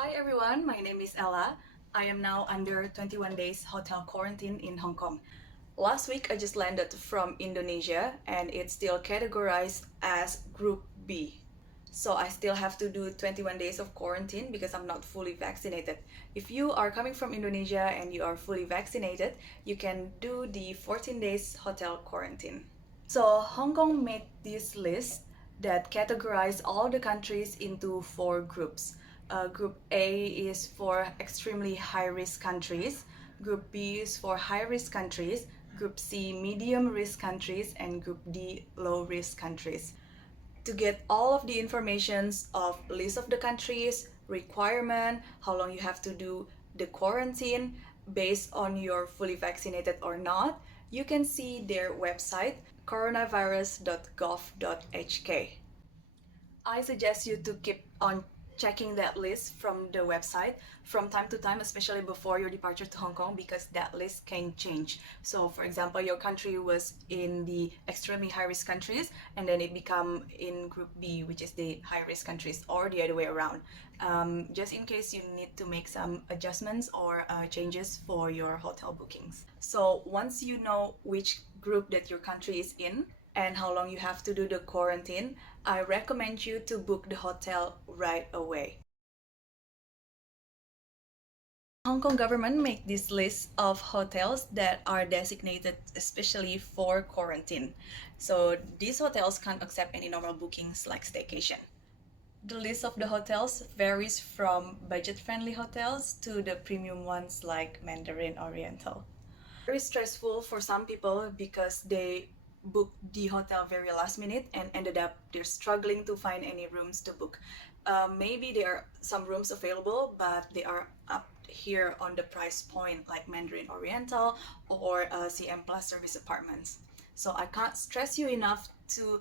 Hi everyone, my name is Ella. I am now under 21 days hotel quarantine in Hong Kong. Last week I just landed from Indonesia and it's still categorized as Group B. So I still have to do 21 days of quarantine because I'm not fully vaccinated. If you are coming from Indonesia and you are fully vaccinated, you can do the 14 days hotel quarantine. So Hong Kong made this list that categorize all the countries into four groups. Group A is for extremely high-risk countries, Group B is for high-risk countries, Group C medium-risk countries, and Group D low-risk countries. To get all of the informations of list of the countries, requirement, how long you have to do the quarantine based on you're fully vaccinated or not, you can see their website coronavirus.gov.hk. I suggest you to keep on checking that list from the website from time to time, especially before your departure to Hong Kong, because that list can change. So for example, your country was in the extremely high risk countries and then it become in Group B, which is the high risk countries, or the other way around. Just in case you need to make some adjustments or changes for your hotel bookings. So once you know which group that your country is in and how long you have to do the quarantine, I recommend you to book the hotel right away. Hong Kong government make this list of hotels that are designated especially for quarantine. So these hotels can't accept any normal bookings like staycation. The list of the hotels varies from budget-friendly hotels to the premium ones like Mandarin Oriental. Very stressful for some people because they booked the hotel very last minute and ended up they're struggling to find any rooms to book. Maybe there are some rooms available, but they are up here on the price point like Mandarin Oriental or CM Plus service apartments. So I can't stress you enough to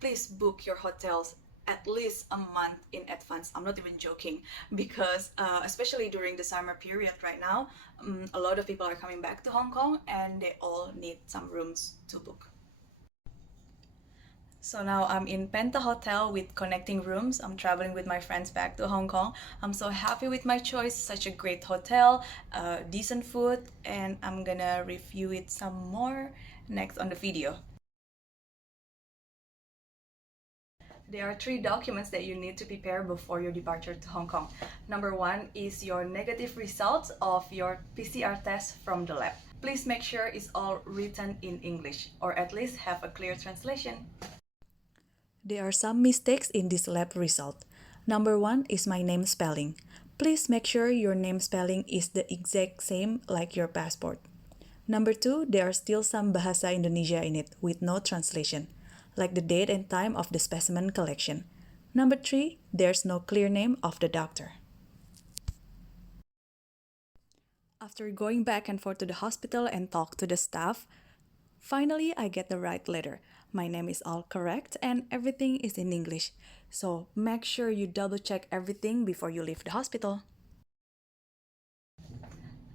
please book your hotels at least a month in advance. I'm not even joking because especially during the summer period right now, a lot of people are coming back to Hong Kong and they all need some rooms to book. So now I'm in Penta Hotel with connecting rooms. I'm traveling with my friends back to Hong Kong. I'm so happy with my choice. Such a great hotel, decent food, and I'm gonna review it some more next on the video. There are 3 documents that you need to prepare before your departure to Hong Kong. Number 1 is your negative results of your PCR test from the lab. Please make sure it's all written in English, or at least have a clear translation. There are some mistakes in this lab result. Number 1 is my name spelling. Please make sure your name spelling is the exact same like your passport. Number 2, there are still some Bahasa Indonesia in it with no translation, like the date and time of the specimen collection. Number 3, there's no clear name of the doctor. After going back and forth to the hospital and talk to the staff, finally I get the right letter. My name is all correct and everything is in English. So make sure you double check everything before you leave the hospital.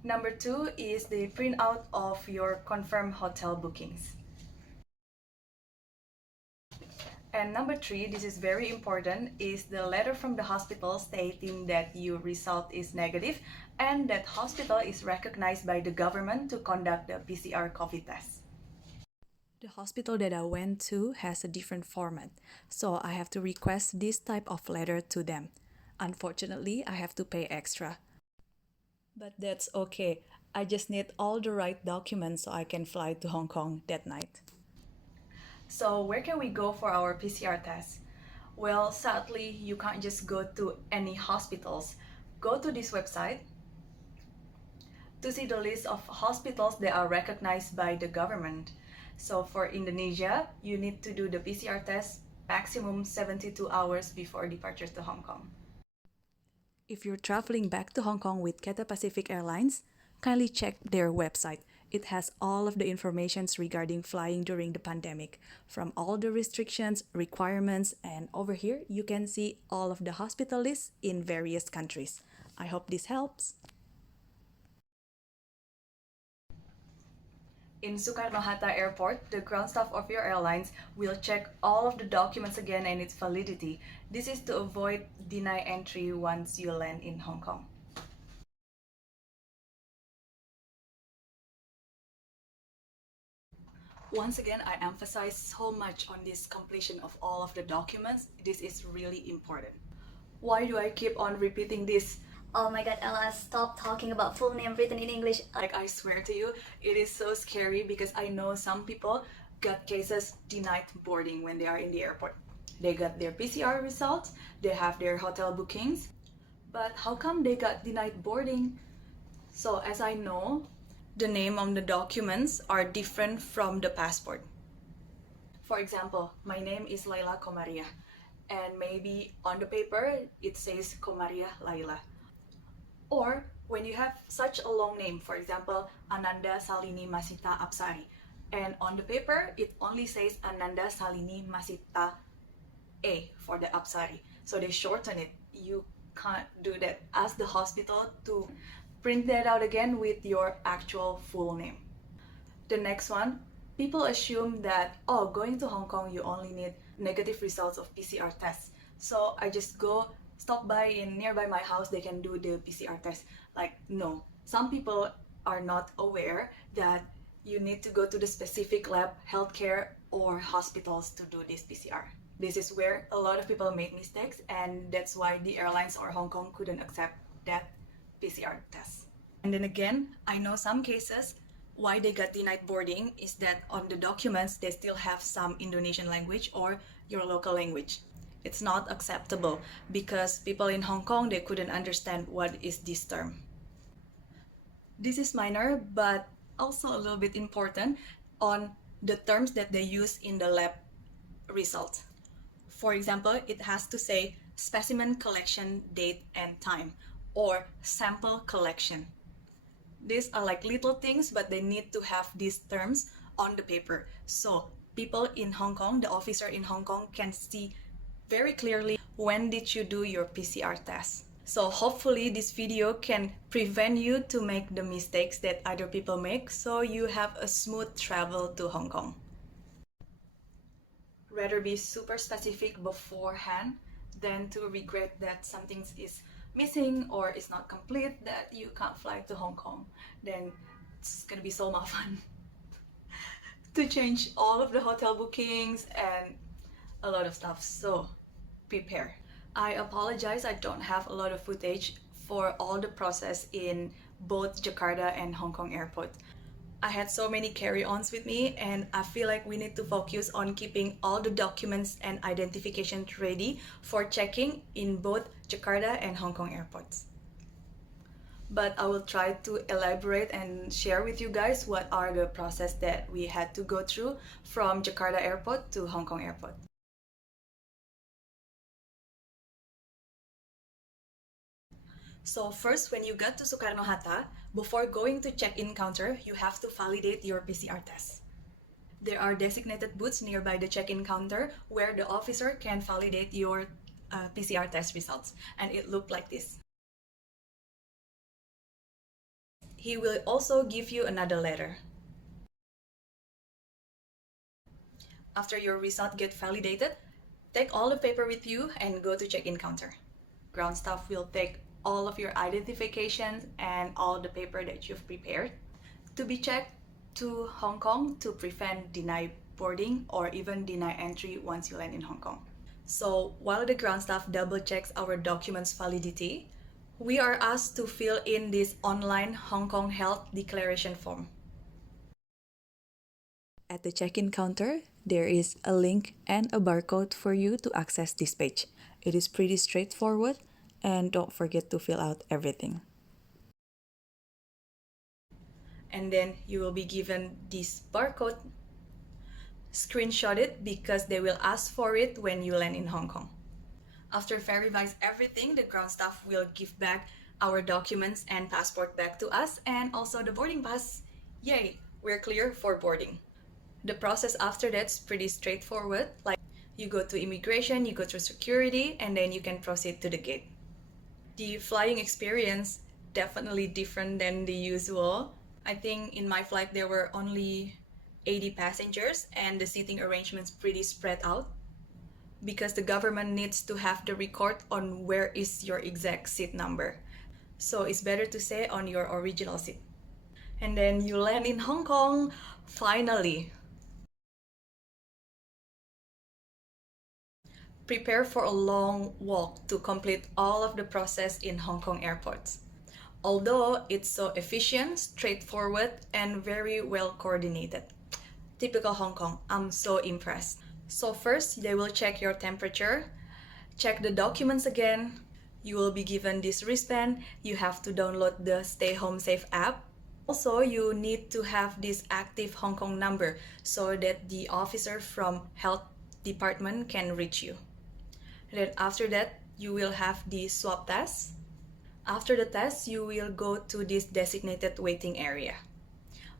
Number 2 is the printout of your confirmed hotel bookings. And number 3, this is very important, is the letter from the hospital stating that your result is negative and that hospital is recognized by the government to conduct the PCR COVID test. The hospital that I went to has a different format, so I have to request this type of letter to them. Unfortunately, I have to pay extra. But that's okay. I just need all the right documents so I can fly to Hong Kong that night. So where can we go for our PCR test? Well, sadly, you can't just go to any hospitals. Go to this website to see the list of hospitals that are recognized by the government. So for Indonesia, you need to do the PCR test maximum 72 hours before departure to Hong Kong. If you're traveling back to Hong Kong with Cathay Pacific Airlines, kindly check their website. It has all of the information regarding flying during the pandemic, from all the restrictions, requirements, and over here you can see all of the hospital lists in various countries. I hope this helps. In Soekarno-Hatta Airport, the ground staff of your airlines will check all of the documents again and its validity. This is to avoid deny entry once you land in Hong Kong. Once again, I emphasize so much on this completion of all of the documents. This is really important. Why do I keep on repeating this? Oh my god, Ella, stop talking about full name written in English. Like, I swear to you, it is so scary because I know some people got cases denied boarding when they are in the airport. They got their PCR results, they have their hotel bookings, but how come they got denied boarding? So as I know, the name on the documents are different from the passport. For example, my name is Laila Komaria, and maybe on the paper it says Komaria Laila. Or when you have such a long name, for example, Ananda Salini Masita Apsari, and on the paper it only says Ananda Salini Masita A for the Apsari. So they shorten it. You can't do that. Ask the hospital to print that out again with your actual full name. The next one, people assume that, oh, going to Hong Kong, you only need negative results of PCR tests. So I just stop by in nearby my house, they can do the PCR test. Like, no. Some people are not aware that you need to go to the specific lab, healthcare, or hospitals to do this PCR. This is where a lot of people make mistakes, and that's why the airlines or Hong Kong couldn't accept that PCR test. And then again, I know some cases why they got denied boarding is that on the documents they still have some Indonesian language or your local language. It's not acceptable because people in Hong Kong, they couldn't understand what is this term. This is minor, but also a little bit important on the terms that they use in the lab result. For example, it has to say specimen collection date and time or sample collection. These are like little things, but they need to have these terms on the paper. So people in Hong Kong, the officer in Hong Kong can see very clearly when did you do your PCR test. So hopefully this video can prevent you to make the mistakes that other people make, so you have a smooth travel to Hong Kong. Rather be super specific beforehand than to regret that something is missing or is not complete, that you can't fly to Hong Kong. Then it's gonna be so much fun to change all of the hotel bookings and a lot of stuff. So prepare. I apologize, I don't have a lot of footage for all the process in both Jakarta and Hong Kong airport. I had so many carry-ons with me, and I feel like we need to focus on keeping all the documents and identification ready for checking in both Jakarta and Hong Kong airports. But I will try to elaborate and share with you guys what are the process that we had to go through from Jakarta airport to Hong Kong airport. So first, when you get to Soekarno-Hatta, before going to check-in counter, you have to validate your PCR test. There are designated booths nearby the check-in counter where the officer can validate your PCR test results, and it looked like this. He will also give you another letter. After your result get validated, take all the paper with you and go to check-in counter. Ground staff will take all of your identifications and all the paper that you've prepared to be checked to Hong Kong to prevent deny boarding or even deny entry once you land in Hong Kong. So while the ground staff double checks our documents validity, we are asked to fill in this online Hong Kong Health Declaration form. At the check-in counter, there is a link and a barcode for you to access this page. It is pretty straightforward, and don't forget to fill out everything. And then you will be given this barcode. Screenshot it because they will ask for it when you land in Hong Kong. After verifying everything, the ground staff will give back our documents and passport back to us, and also the boarding pass. Yay, we're clear for boarding. The process after that's pretty straightforward. Like, you go to immigration, you go through security, and then you can proceed to the gate. The flying experience definitely different than the usual. I think in my flight there were only 80 passengers and the seating arrangements pretty spread out because the government needs to have the record on where is your exact seat number. So it's better to stay on your original seat. And then you land in Hong Kong, finally. Prepare for a long walk to complete all of the process in Hong Kong airports. Although it's so efficient, straightforward, and very well coordinated. Typical Hong Kong, I'm so impressed. So first, they will check your temperature, check the documents again. You will be given this wristband. You have to download the Stay Home Safe app. Also, you need to have this active Hong Kong number so that the officer from health department can reach you. And then after that, you will have the swab test. After the test, you will go to this designated waiting area.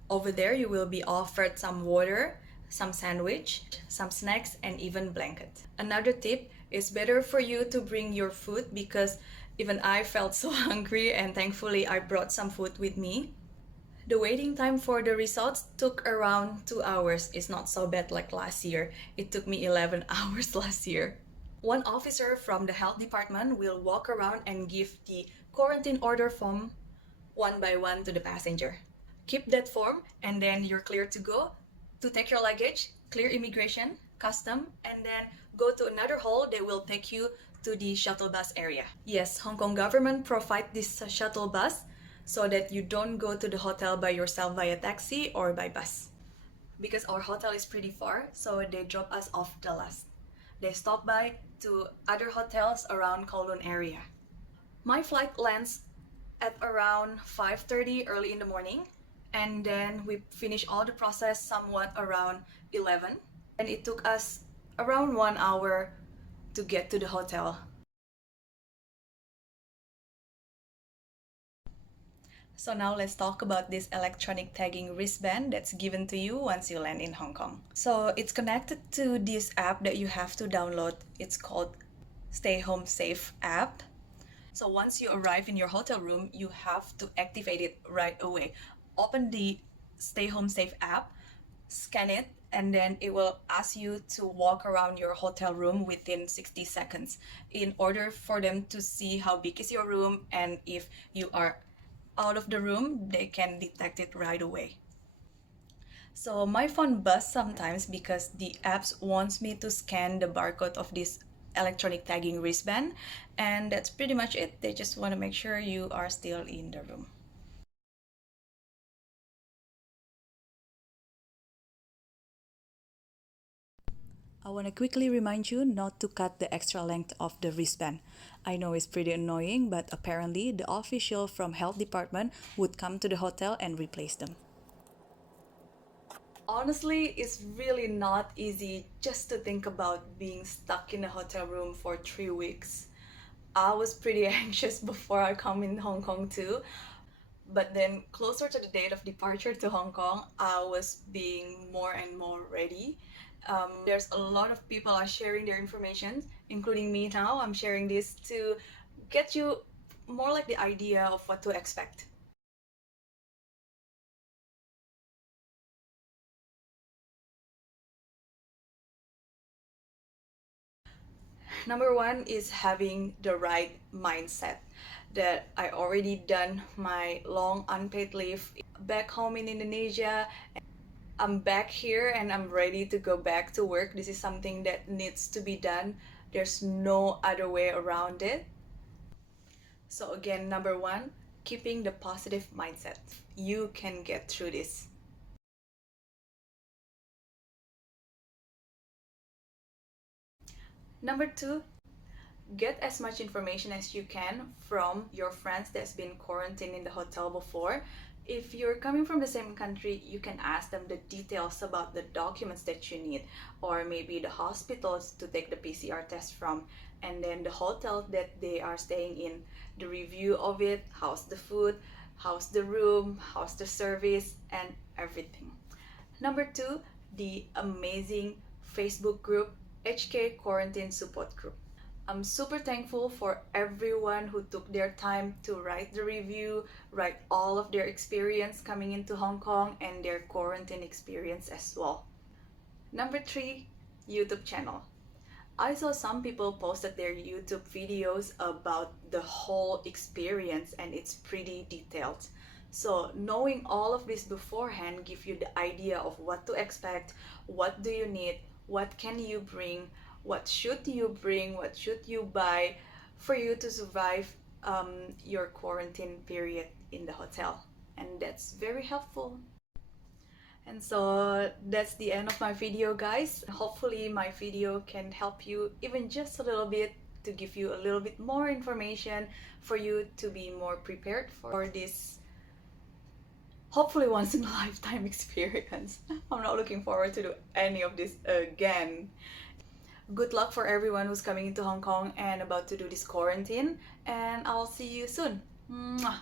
Over there, you will be offered some water, some sandwich, some snacks, and even blanket. Another tip, it's better for you to bring your food because even I felt so hungry and thankfully I brought some food with me. The waiting time for the results took around 2 hours. It's not so bad like last year. It took me 11 hours last year. One officer from the health department will walk around and give the quarantine order form one by one to the passenger. Keep that form and then you're clear to go to take your luggage, clear immigration, custom, and then go to another hall that will take you to the shuttle bus area. Yes, Hong Kong government provide this shuttle bus so that you don't go to the hotel by yourself via taxi or by bus. Because our hotel is pretty far, so they drop us off the last. They stop by to other hotels around Kowloon area. My flight lands at around 5:30 early in the morning, and then we finish all the process somewhat around 11, and it took us around 1 hour to get to the hotel. So now let's talk about this electronic tagging wristband that's given to you once you land in Hong Kong. So it's connected to this app that you have to download. It's called Stay Home Safe app. So once you arrive in your hotel room, you have to activate it right away. Open the Stay Home Safe app, scan it, and then it will ask you to walk around your hotel room within 60 seconds in order for them to see how big is your room, and if you are out of the room, they can detect it right away. So my phone buzzed sometimes because the apps wants me to scan the barcode of this electronic tagging wristband, and that's pretty much it. They just want to make sure you are still in the room. I want to quickly remind you not to cut the extra length of the wristband. I know it's pretty annoying, but apparently the official from health department would come to the hotel and replace them. Honestly, it's really not easy just to think about being stuck in a hotel room for 3 weeks. I was pretty anxious before I come in Hong Kong too. But then closer to the date of departure to Hong Kong, I was being more and more ready. There's a lot of people are sharing their information, including me now. I'm sharing this to get you more like the idea of what to expect. Number one is having the right mindset that I already done my long unpaid leave back home in Indonesia. I'm back here and I'm ready to go back to work. This is something that needs to be done. There's no other way around it. So again, number one, keeping the positive mindset. You can get through this. Number two, get as much information as you can from your friends that's been quarantined in the hotel before. If you're coming from the same country, you can ask them the details about the documents that you need, or maybe the hospitals to take the PCR test from, and then the hotel that they are staying in, the review of it, how's the food, how's the room, how's the service, and everything. Number two, the amazing Facebook group HK Quarantine Support Group. I'm super thankful for everyone who took their time to write the review, write all of their experience coming into Hong Kong and their quarantine experience as well. Number 3, YouTube channel. I saw some people posted their YouTube videos about the whole experience and it's pretty detailed. So knowing all of this beforehand give you the idea of what to expect, what do you need, what can you bring, what should you bring, what should you buy for you to survive your quarantine period in the hotel. And that's very helpful. And so that's the end of my video, guys. Hopefully my video can help you even just a little bit to give you a little bit more information for you to be more prepared for this hopefully once in a lifetime experience. I'm not looking forward to do any of this again. Good luck for everyone who's coming into Hong Kong and about to do this quarantine, and I'll see you soon. Mwah.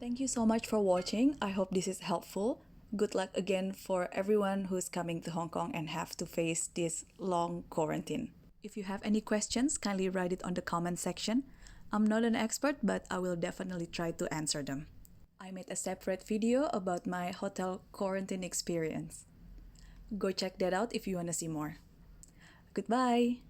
Thank you so much for watching. I hope this is helpful. Good luck again for everyone who's coming to Hong Kong and have to face this long quarantine. If you have any questions, kindly write it on the comment section. I'm not an expert, but I will definitely try to answer them. I made a separate video about my hotel quarantine experience. Go check that out if you want to see more. Goodbye!